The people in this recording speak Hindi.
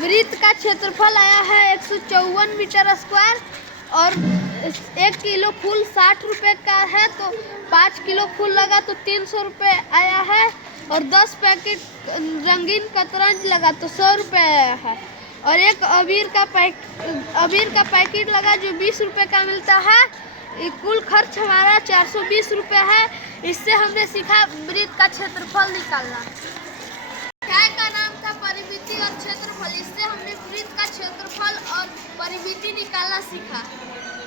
वृत्त का क्षेत्रफल आया है 154 मीटर स्क्वायर और 1 किलो फूल 60 रुपये का है, तो 5 किलो फूल लगा तो 300 रुपये आया है और 10 पैकेट रंगीन कतरंज लगा तो 100 रुपये आया है और एक अबीर का पैकेट लगा जो 20 रुपये का मिलता है। कुल खर्च हमारा 420 रुपये है। इससे हमने सीखा वृत्त का क्षेत्रफल निकालना। अध्याय का नाम था परिमिति और क्षेत्रफल। इससे हमने वृत्त का क्षेत्रफल और परिमिति निकालना सीखा।